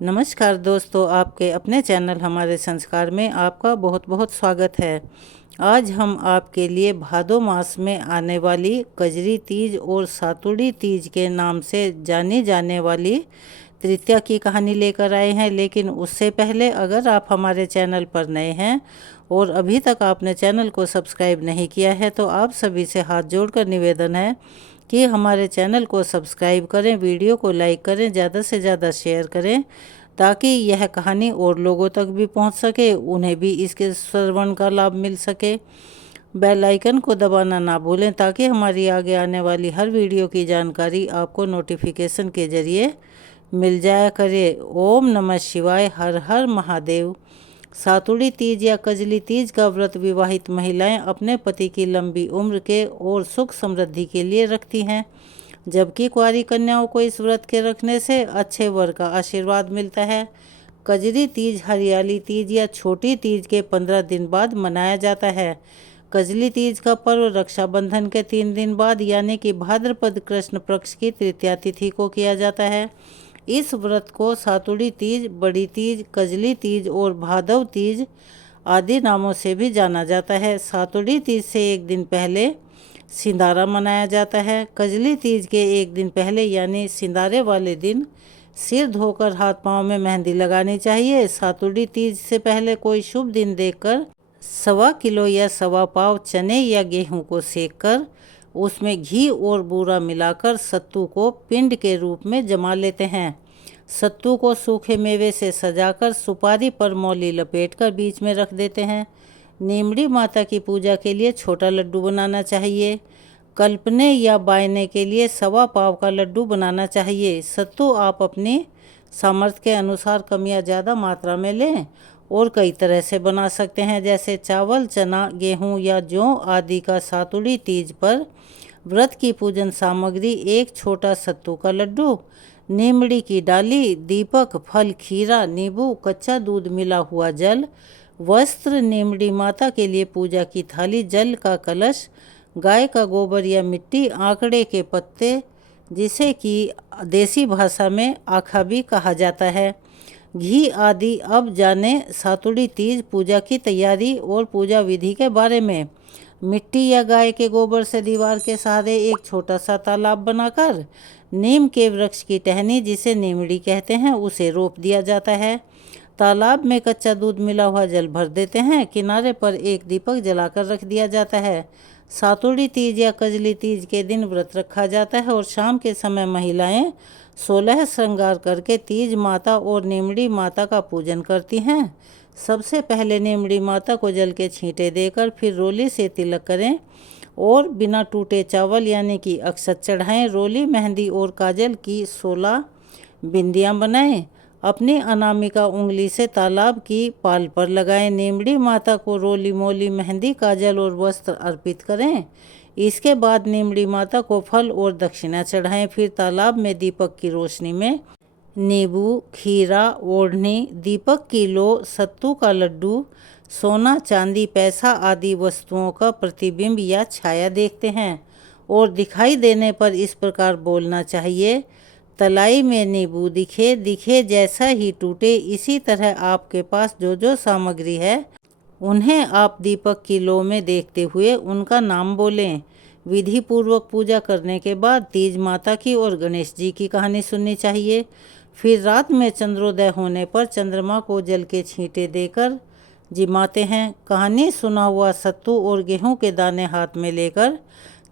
नमस्कार दोस्तों, आपके अपने चैनल हमारे संस्कार में आपका बहुत बहुत स्वागत है। आज हम आपके लिए भादो मास में आने वाली कजरी तीज और सातुड़ी तीज के नाम से जानी जाने वाली तृतीया की कहानी लेकर आए हैं। लेकिन उससे पहले अगर आप हमारे चैनल पर नए हैं और अभी तक आपने चैनल को सब्सक्राइब नहीं किया है तो आप सभी से हाथ जोड़कर निवेदन है कि हमारे चैनल को सब्सक्राइब करें, वीडियो को लाइक करें, ज़्यादा से ज़्यादा शेयर करें ताकि यह कहानी और लोगों तक भी पहुंच सके, उन्हें भी इसके श्रवण का लाभ मिल सके। बेल आइकन को दबाना ना भूलें ताकि हमारी आगे आने वाली हर वीडियो की जानकारी आपको नोटिफिकेशन के जरिए मिल जाया करे। ओम नमः शिवाय, हर हर महादेव। सातुड़ी तीज या कजली तीज का व्रत विवाहित महिलाएं अपने पति की लंबी उम्र के और सुख समृद्धि के लिए रखती हैं, जबकि कुंवारी कन्याओं को इस व्रत के रखने से अच्छे वर का आशीर्वाद मिलता है। कजरी तीज हरियाली तीज या छोटी तीज के 15 दिन बाद मनाया जाता है। कजली तीज का पर्व रक्षाबंधन के 3 दिन बाद यानी कि भाद्रपद कृष्ण पक्ष की तृतीया तिथि को किया जाता है। इस व्रत को सातुड़ी तीज, बड़ी तीज, कजली तीज और भादव तीज आदि नामों से भी जाना जाता है। सातुड़ी तीज से एक दिन पहले सिंदारा मनाया जाता है। कजली तीज के एक दिन पहले यानी सिंदारे वाले दिन सिर धोकर हाथ पांव में मेहंदी लगानी चाहिए। सातुड़ी तीज से पहले कोई शुभ दिन देखकर 1.25 किलो या 1.25 पाव चने या गेहूं को सेककर उसमें घी और बूरा मिलाकर सत्तू को पिंड के रूप में जमा लेते हैं। सत्तू को सूखे मेवे से सजाकर सुपारी पर मौली लपेटकर बीच में रख देते हैं। नीमड़ी माता की पूजा के लिए छोटा लड्डू बनाना चाहिए। कल्पने या बायने के लिए 1.25 पाव का लड्डू बनाना चाहिए। सत्तू आप अपनी सामर्थ्य के अनुसार कम या ज़्यादा मात्रा में लें और कई तरह से बना सकते हैं, जैसे चावल, चना, गेहूं या जौ आदि का। सातुड़ी तीज पर व्रत की पूजन सामग्री: एक छोटा सत्तू का लड्डू, नीमड़ी की डाली, दीपक, फल, खीरा, नींबू, कच्चा दूध, मिला हुआ जल, वस्त्र, नीमड़ी माता के लिए पूजा की थाली, जल का कलश, गाय का गोबर या मिट्टी, आंकड़े के पत्ते जिसे कि देसी भाषा में आखा भी कहा जाता है, घी आदि। अब जाने सातुड़ी तीज पूजा की तैयारी और पूजा विधि के बारे में। मिट्टी या गाय के गोबर से दीवार के सहारे एक छोटा सा तालाब बनाकर नीम के वृक्ष की टहनी, जिसे नीमड़ी कहते हैं, उसे रोप दिया जाता है। तालाब में कच्चा दूध मिला हुआ जल भर देते हैं। किनारे पर एक दीपक जलाकर रख दिया जाता है। सातुड़ी तीज या कजली तीज के दिन व्रत रखा जाता है और शाम के समय महिलाएं 16 श्रृंगार करके तीज माता और नीमड़ी माता का पूजन करती हैं। सबसे पहले नीमड़ी माता को जल के छींटे देकर फिर रोली से तिलक करें और बिना टूटे चावल यानी कि अक्षत चढ़ाएं। रोली, मेहंदी और काजल की 16 बिंदियां बनाएं। अपनी अनामिका उंगली से तालाब की पाल पर लगाएं। नीमड़ी माता को रोली, मोली, मेहंदी, काजल और वस्त्र अर्पित करें। इसके बाद नीमड़ी माता को फल और दक्षिणा चढ़ाएं। फिर तालाब में दीपक की रोशनी में नींबू, खीरा, ओढ़नी, दीपक की लो, सत्तू का लड्डू, सोना, चांदी, पैसा आदि वस्तुओं का प्रतिबिंब या छाया देखते हैं और दिखाई देने पर इस प्रकार बोलना चाहिए: तलाई में नींबू दिखे, दिखे जैसा ही टूटे। इसी तरह आपके पास जो जो सामग्री है उन्हें आप दीपक की लो में देखते हुए उनका नाम बोलें। विधि पूर्वक पूजा करने के बाद तीज माता की और गणेश जी की कहानी सुननी चाहिए। फिर रात में चंद्रोदय होने पर चंद्रमा को जल के छींटे देकर जिमाते हैं। कहानी सुना हुआ सत्तू और गेहूं के दाने हाथ में लेकर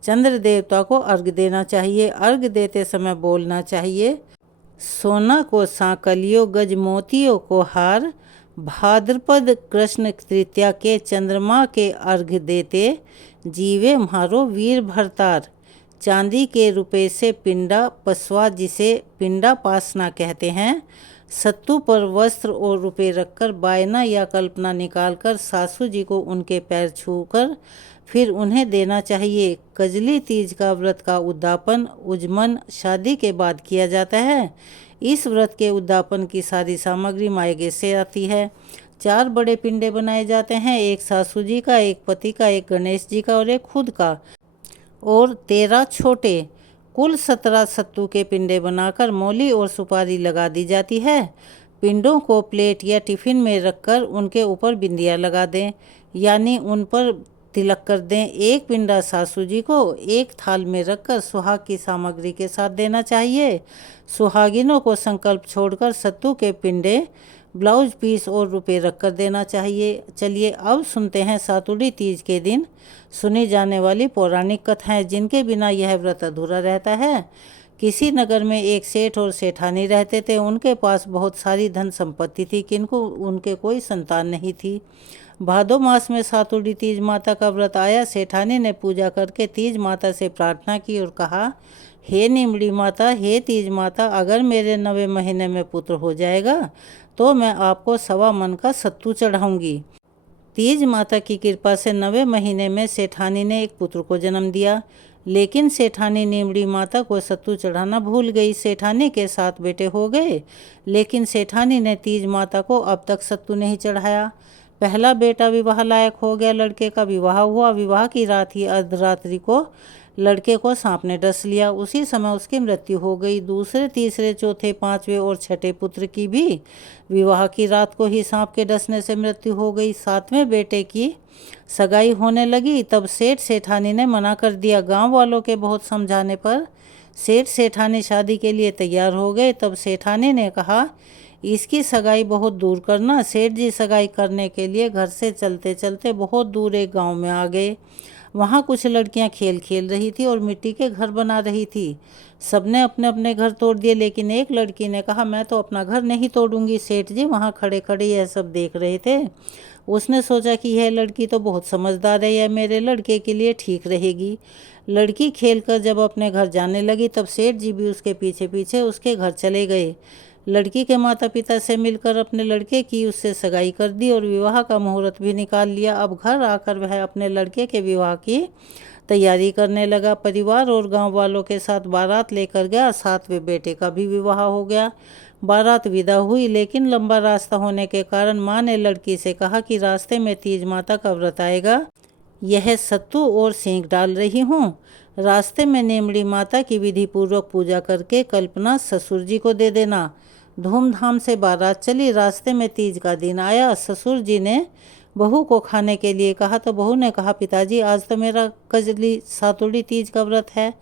चंद्र देवता को अर्घ देना चाहिए। अर्घ देते समय बोलना चाहिए: सोना को सांकलियो, गज मोतियों को हार, भाद्रपद कृष्ण तृतीया के चंद्रमा के अर्घ देते, जीवे म्हारो वीर भरतार। चांदी के रुपए से पिंडा पसवा, जिसे पिंडा पासना कहते हैं। सत्तू पर वस्त्र और रुपए रखकर बायना या कल्पना निकालकर सासू जी को उनके पैर छूकर फिर उन्हें देना चाहिए। कजली तीज का व्रत का उद्यापन उजमन शादी के बाद किया जाता है। इस व्रत के उद्यापन की सारी सामग्री मायके से आती है। 4 बड़े पिंडे बनाए जाते हैं, एक सासू जी का, एक पति का, एक गणेश जी का और एक खुद का, और 13 छोटे। कुल 17 सत्तू के पिंडे बनाकर मौली और सुपारी लगा दी जाती है। पिंडों को प्लेट या टिफिन में रखकर उनके ऊपर बिंदिया लगा दें, यानी उन पर तिलक कर दें। एक पिंडा सासू जी को एक थाल में रखकर सुहाग की सामग्री के साथ देना चाहिए। सुहागिनों को संकल्प छोड़कर सत्तू के पिंडे, ब्लाउज पीस और रुपए रखकर देना चाहिए। चलिए अब सुनते हैं सातुड़ी तीज के दिन सुनी जाने वाली पौराणिक कथाएं, जिनके बिना यह व्रत अधूरा रहता है। किसी नगर में एक सेठ और सेठानी रहते थे। उनके पास बहुत सारी धन संपत्ति थी, किंतु उनके कोई संतान नहीं थी। भादो मास में सातुड़ी तीज माता का व्रत आया। सेठानी ने पूजा करके तीज माता से प्रार्थना की और कहा, हे नीमड़ी माता, हे तीज माता, अगर मेरे 9वें महीने में पुत्र हो जाएगा तो मैं आपको 1.25 मन का सत्तू चढ़ाऊंगी। तीज माता की कृपा से 9वें महीने में सेठानी ने एक पुत्र को जन्म दिया। लेकिन सेठानी नीमड़ी माता को सत्तू चढ़ाना भूल गई। सेठानी के 7 बेटे हो गए, लेकिन सेठानी ने तीज माता को अब तक सत्तू नहीं चढ़ाया। पहला बेटा विवाह लायक हो गया। लड़के का विवाह हुआ। विवाह की रात ही अर्धरात्रि को लड़के को सांप ने डस लिया। उसी समय उसकी मृत्यु हो गई। दूसरे, तीसरे, चौथे, 5वें और 6ठे पुत्र की भी विवाह की रात को ही सांप के डसने से मृत्यु हो गई। 7वें बेटे की सगाई होने लगी, तब सेठ सेठानी ने मना कर दिया। गांव वालों के बहुत समझाने पर सेठ सेठानी शादी के लिए तैयार हो गए। तब सेठानी ने कहा, इसकी सगाई बहुत दूर करना। सेठ जी सगाई करने के लिए घर से चलते चलते बहुत दूर एक गांव में आ गए। वहाँ कुछ लड़कियां खेल खेल रही थी और मिट्टी के घर बना रही थी। सबने अपने अपने घर तोड़ दिए, लेकिन एक लड़की ने कहा, मैं तो अपना घर नहीं तोड़ूंगी। सेठ जी वहाँ खड़े खड़े यह सब देख रहे थे। उसने सोचा कि यह लड़की तो बहुत समझदार है, यह मेरे लड़के के लिए ठीक रहेगी। लड़की खेलकर जब अपने घर जाने लगी, तब सेठ जी भी उसके पीछे पीछे उसके घर चले गए। लड़की के माता पिता से मिलकर अपने लड़के की उससे सगाई कर दी और विवाह का मुहूर्त भी निकाल लिया। अब घर आकर वह अपने लड़के के विवाह की तैयारी करने लगा। परिवार और गांव वालों के साथ बारात लेकर गया। 7वें बेटे का भी विवाह हो गया। बारात विदा हुई, लेकिन लंबा रास्ता होने के कारण माँ ने लड़की से कहा कि रास्ते में तीज माता का व्रत आएगा, यह सत्तू और सींग डाल रही हूँ। रास्ते में नीमड़ी माता की विधि पूर्वक पूजा करके कल्पना ससुर जी को दे देना। धूमधाम से बारात चली। रास्ते में तीज का दिन आया। ससुर जी ने बहू को खाने के लिए कहा, तो बहू ने कहा, पिताजी आज तो मेरा कजली सातुड़ी तीज का व्रत है।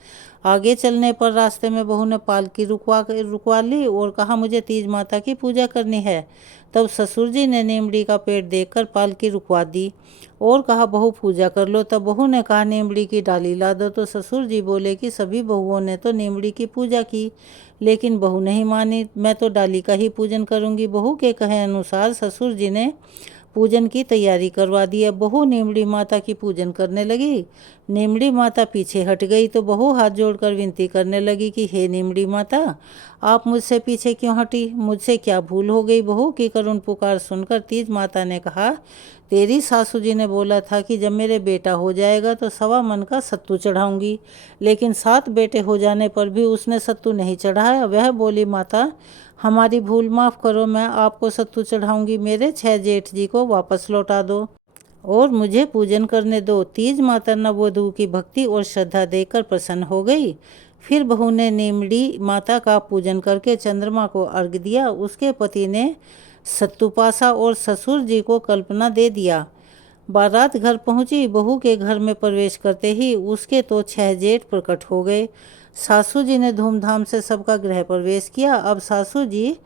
आगे चलने पर रास्ते में बहू ने पालकी रुकवा ली और कहा, मुझे तीज माता की पूजा करनी है। तब ससुर जी ने नीमड़ी का पेड़ देखकर पालकी रुकवा दी और कहा, बहू पूजा कर लो। तब बहू ने कहा, नीमड़ी की डाली ला दो। तो ससुर जी बोले कि सभी बहुओं ने तो नीमड़ी की पूजा की, लेकिन बहू नहीं मानी, मैं तो डाली का ही पूजन करूंगी। बहू के कहे अनुसार ससुर जी ने पूजन की तैयारी करवा दी। अब बहू नीमड़ी माता की पूजन करने लगी। नीमड़ी माता पीछे हट गई तो बहू हाथ जोड़कर विनती करने लगी कि हे नीमड़ी माता, आप मुझसे पीछे क्यों हटी? मुझसे क्या भूल हो गई? बहू की करुण पुकार सुनकर तीज माता ने कहा, तेरी सासू जी ने बोला था कि जब मेरे बेटा हो जाएगा तो 1.25 मन का सत्तू चढ़ाऊंगी, लेकिन 7 बेटे हो जाने पर भी उसने सत्तू नहीं चढ़ाया। वह बोली, माता हमारी भूल माफ़ करो, मैं आपको सत्तू चढ़ाऊंगी। मेरे 6 जेठ जी को वापस लौटा दो और मुझे पूजन करने दो। तीज माता नववधू की भक्ति और श्रद्धा देखकर प्रसन्न हो गई। फिर बहू ने नीमड़ी माता का पूजन करके चंद्रमा को अर्घ्य दिया। उसके पति ने सत्तू पासा और ससुर जी को कल्पना दे दिया। बारात घर पहुंची। बहू के घर में प्रवेश करते ही उसके तो 6 जेठ प्रकट हो गए। सासू जी ने धूमधाम से सबका गृह प्रवेश किया। अब सासू जी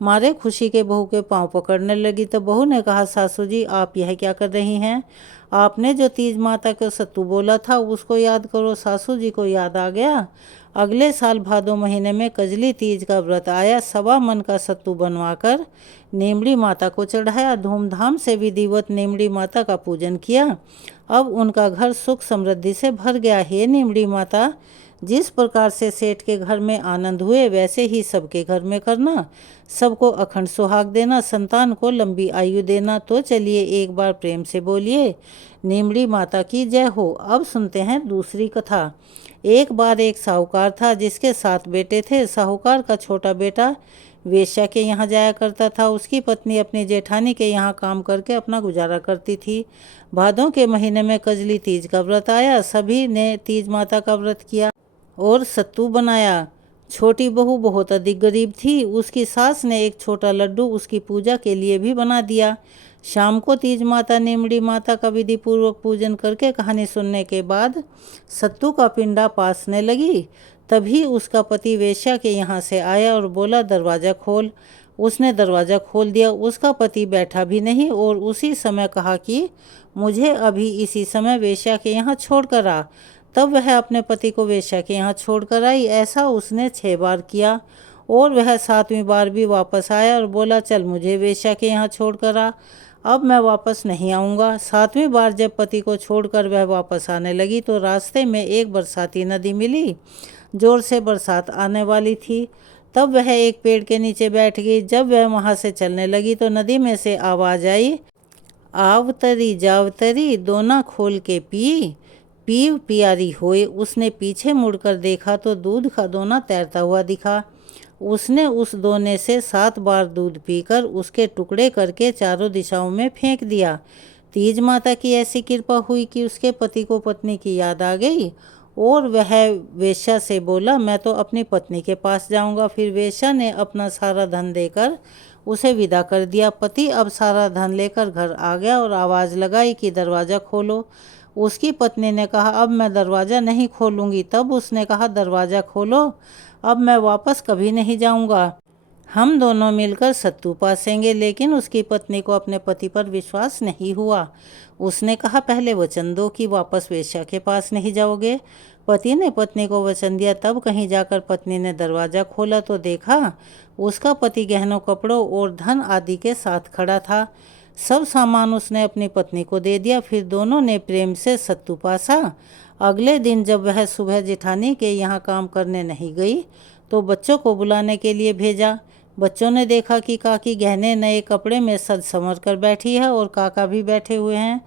मारे खुशी के बहू के पांव पकड़ने लगी। तो बहू ने कहा, सासू जी आप यह क्या कर रही हैं? आपने जो तीज माता को सत्तू बोला था उसको याद करो। सासू जी को याद आ गया। अगले साल भादो महीने में कजली तीज का व्रत आया। 1.25 मन का सत्तू बनवाकर नीमड़ी माता को चढ़ाया। धूमधाम से विधिवत नीमड़ी माता का पूजन किया। अब उनका घर सुख समृद्धि से भर गया। हे नीमड़ी माता, जिस प्रकार से सेठ के घर में आनंद हुए वैसे ही सबके घर में करना। सबको अखंड सुहाग देना, संतान को लंबी आयु देना। तो चलिए एक बार प्रेम से बोलिए, नीमड़ी माता की जय हो। अब सुनते हैं दूसरी कथा। एक बार एक साहूकार था जिसके 7 बेटे थे। साहूकार का छोटा बेटा वेश्या के यहाँ जाया करता था। उसकी पत्नी अपनी जेठानी के यहाँ काम करके अपना गुजारा करती थी। भादों के महीने में कजली तीज का व्रत आया। सभी ने तीज माता का व्रत किया और सत्तू बनाया। छोटी बहू बहुत अधिक गरीब थी। उसकी सास ने एक छोटा लड्डू उसकी पूजा के लिए भी बना दिया। शाम को तीज माता नीमड़ी माता का विधि पूर्वक पूजन करके कहानी सुनने के बाद सत्तू का पिंडा पासने लगी। तभी उसका पति वेश्या के यहाँ से आया और बोला, दरवाज़ा खोल। उसने दरवाज़ा खोल दिया। उसका पति बैठा भी नहीं और उसी समय कहा कि मुझे अभी इसी समय वेश्या के यहाँ छोड़ कर आ। तब वह अपने पति को वेश्या के यहाँ छोड़ कर आई। ऐसा उसने 6 बार किया और वह 7वीं बार भी वापस आया और बोला, चल मुझे वेश्या के यहाँ छोड़ कर आ, अब मैं वापस नहीं आऊँगा। 7वीं बार जब पति को छोड़कर वह वापस आने लगी तो रास्ते में एक बरसाती नदी मिली। जोर से बरसात आने वाली थी। तब वह एक पेड़ के नीचे बैठ गई। जब वह वहाँ से चलने लगी तो नदी में से आवाज़ आई, आवतरी जावतरी दोना खोल के पी, पीव पियारी होए। उसने पीछे मुड़कर देखा तो दूध का दोना तैरता हुआ दिखा। उसने उस दोने से 7 बार दूध पीकर उसके टुकड़े करके चारों दिशाओं में फेंक दिया। तीज माता की ऐसी कृपा हुई कि उसके पति को पत्नी की याद आ गई और वह वेश्या से बोला, मैं तो अपनी पत्नी के पास जाऊंगा। फिर वेश्या ने अपना सारा धन देकर उसे विदा कर दिया। पति अब सारा धन लेकर घर आ गया और आवाज़ लगाई कि दरवाज़ा खोलो। उसकी पत्नी ने कहा, अब मैं दरवाज़ा नहीं खोलूँगी। तब उसने कहा, दरवाज़ा खोलो, अब मैं वापस कभी नहीं जाऊँगा, हम दोनों मिलकर सत्तू पासेंगे। लेकिन उसकी पत्नी को अपने पति पर विश्वास नहीं हुआ। उसने कहा, पहले वचन दो कि वापस वेश्या के पास नहीं जाओगे। पति ने पत्नी को वचन दिया। तब कहीं जाकर पत्नी ने दरवाज़ा खोला तो देखा उसका पति गहनों, कपड़ों और धन आदि के साथ खड़ा था। सब सामान उसने अपनी पत्नी को दे दिया। फिर दोनों ने प्रेम से सत्तू पासा। अगले दिन जब वह सुबह जेठानी के यहाँ काम करने नहीं गई तो बच्चों को बुलाने के लिए भेजा। बच्चों ने देखा कि काकी गहने नए कपड़े में सज संवर कर बैठी है और काका भी बैठे हुए हैं।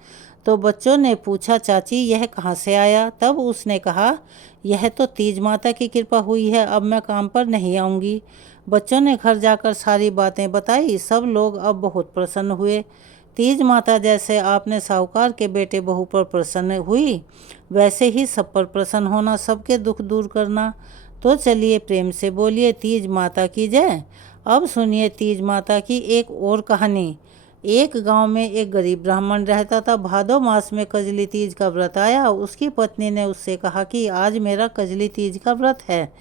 तो बच्चों ने पूछा, चाची यह कहाँ से आया? तब उसने कहा, यह तो तीज माता की कृपा हुई है, अब मैं काम पर नहीं आऊँगी। बच्चों ने घर जाकर सारी बातें बताई। सब लोग अब बहुत प्रसन्न हुए। तीज माता जैसे आपने साहूकार के बेटे बहू पर प्रसन्न हुई, वैसे ही सब पर प्रसन्न होना, सबके दुख दूर करना। तो चलिए प्रेम से बोलिए तीज माता की जय। अब सुनिए तीज माता की एक और कहानी। एक गांव में एक गरीब ब्राह्मण रहता था। भादो मास में कजली तीज का व्रत आया। उसकी पत्नी ने उससे कहा कि आज मेरा कजली तीज का व्रत है,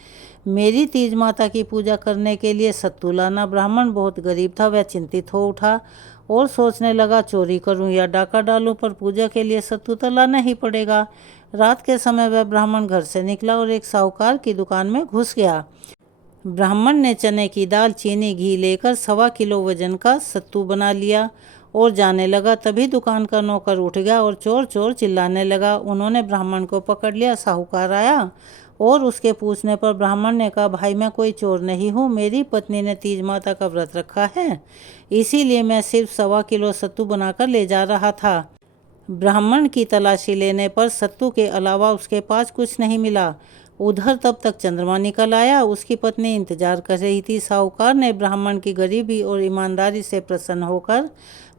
मेरी तीज माता की पूजा करने के लिए सत्तू लाना। ब्राह्मण बहुत गरीब था, वह चिंतित हो उठा और सोचने लगा, चोरी करूं या डाका डालूं, पर पूजा के लिए सत्तू तो लाना ही पड़ेगा। रात के समय वह ब्राह्मण घर से निकला और एक साहूकार की दुकान में घुस गया। ब्राह्मण ने चने की दाल, चीनी, घी लेकर 1.25 किलो वजन का सत्तू बना लिया और जाने लगा। तभी दुकान का नौकर उठ गया और चोर चोर चिल्लाने लगा। उन्होंने ब्राह्मण को पकड़ लिया। साहूकार आया और उसके पूछने पर ब्राह्मण ने कहा, भाई मैं कोई चोर नहीं हूँ, मेरी पत्नी ने तीज माता का व्रत रखा है, इसीलिए मैं सिर्फ 1.25 किलो सत्तू बनाकर ले जा रहा था। ब्राह्मण की तलाशी लेने पर सत्तू के अलावा उसके पास कुछ नहीं मिला। उधर तब तक चंद्रमा निकल आया। उसकी पत्नी इंतजार कर रही थी। साहूकार ने ब्राह्मण की गरीबी और ईमानदारी से प्रसन्न होकर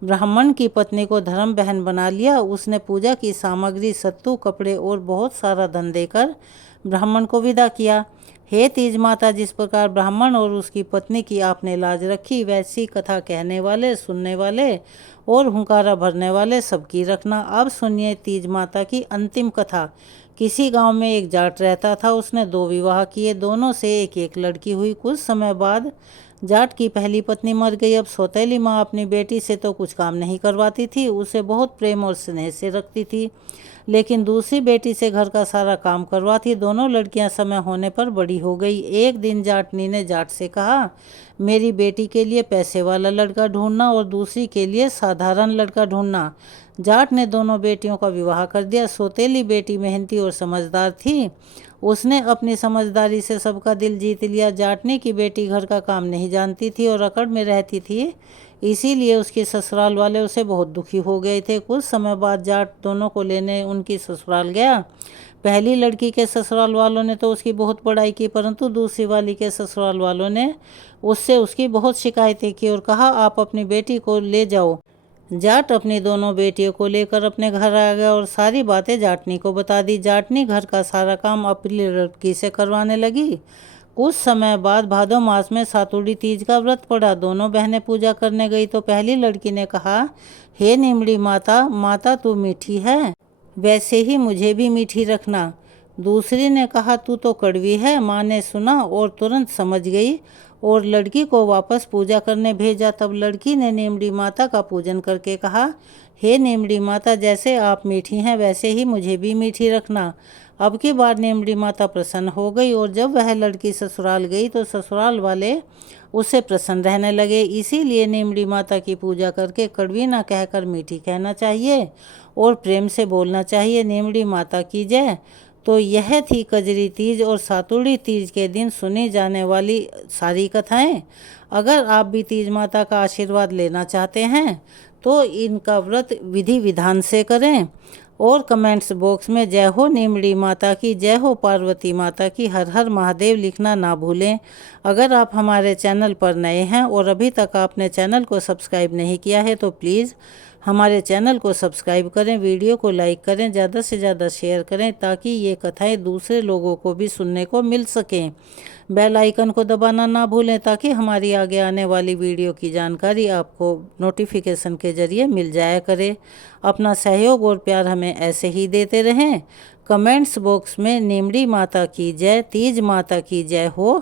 ब्राह्मण की पत्नी को धर्म बहन बना लिया। उसने पूजा की सामग्री, सत्तू, कपड़े और बहुत सारा धन देकर ब्राह्मण को विदा किया। हे तीज माता, जिस प्रकार ब्राह्मण और उसकी पत्नी की आपने लाज रखी, वैसी कथा कहने वाले, सुनने वाले और हुंकारा भरने वाले सबकी रखना। अब सुनिए तीज माता की अंतिम कथा। किसी गांव में एक जाट रहता था। उसने 2 विवाह किए, दोनों से एक एक लड़की हुई। कुछ समय बाद जाट की पहली पत्नी मर गई। अब सौतेली माँ अपनी बेटी से तो कुछ काम नहीं करवाती थी, उसे बहुत प्रेम और स्नेह से रखती थी, लेकिन दूसरी बेटी से घर का सारा काम करवाती। दोनों लड़कियां समय होने पर बड़ी हो गई। एक दिन जाटनी ने जाट से कहा, मेरी बेटी के लिए पैसे वाला लड़का ढूंढना और दूसरी के लिए साधारण लड़का ढूंढना। जाट ने दोनों बेटियों का विवाह कर दिया। सौतेली बेटी मेहनती और समझदार थी, उसने अपनी समझदारी से सबका दिल जीत लिया। जाटनी की बेटी घर का काम नहीं जानती थी और अकड़ में रहती थी, इसीलिए उसके ससुराल वाले उसे बहुत दुखी हो गए थे। कुछ समय बाद जाट दोनों को लेने उनकी ससुराल गया। पहली लड़की के ससुराल वालों ने तो उसकी बहुत बड़ाई की, परंतु दूसरी वाली के ससुराल वालों ने उससे उसकी बहुत शिकायतें की और कहा, आप अपनी बेटी को ले जाओ। जाट अपनी दोनों बेटियों को लेकर अपने घर आ गया और सारी बातें जाटनी को बता दी। जाटनी घर का सारा काम अपनी लड़की से करवाने लगी। कुछ समय बाद भादो मास में सातुड़ी तीज का व्रत पड़ा। दोनों बहनें पूजा करने गई तो पहली लड़की ने कहा, हे नीमड़ी माता, माता तू मीठी है, वैसे ही मुझे भी मीठी रखना। दूसरी ने कहा, तू तो कड़वी है। माँ ने सुना और तुरंत समझ गई और लड़की को वापस पूजा करने भेजा। तब लड़की ने नीमड़ी माता का पूजन करके कहा, हे नीमड़ी माता, जैसे आप मीठी हैं वैसे ही मुझे भी मीठी रखना। अब की बार नीमड़ी माता प्रसन्न हो गई और जब वह लड़की ससुराल गई तो ससुराल वाले उससे प्रसन्न रहने लगे। इसीलिए नीमड़ी माता की पूजा करके कड़वी ना कहकर मीठी कहना चाहिए और प्रेम से बोलना चाहिए, नीमड़ी माता की जय। तो यह थी कजरी तीज और सातुड़ी तीज के दिन सुनी जाने वाली सारी कथाएं। अगर आप भी तीज माता का आशीर्वाद लेना चाहते हैं तो इनका व्रत विधि विधान से करें और कमेंट्स बॉक्स में जय हो नीमड़ी माता की, जय हो पार्वती माता की, हर हर महादेव लिखना ना भूलें। अगर आप हमारे चैनल पर नए हैं और अभी तक आपने चैनल को सब्सक्राइब नहीं किया है तो प्लीज़ हमारे चैनल को सब्सक्राइब करें, वीडियो को लाइक करें, ज़्यादा से ज़्यादा शेयर करें ताकि ये कथाएं दूसरे लोगों को भी सुनने को मिल सकें। बेल आइकन को दबाना ना भूलें ताकि हमारी आगे आने वाली वीडियो की जानकारी आपको नोटिफिकेशन के ज़रिए मिल जाया करे। अपना सहयोग और प्यार हमें ऐसे ही देते रहें। कमेंट्स बॉक्स में नीमड़ी माता की जय, तीज माता की जय हो,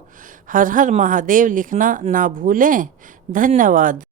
हर हर महादेव लिखना ना भूलें। धन्यवाद।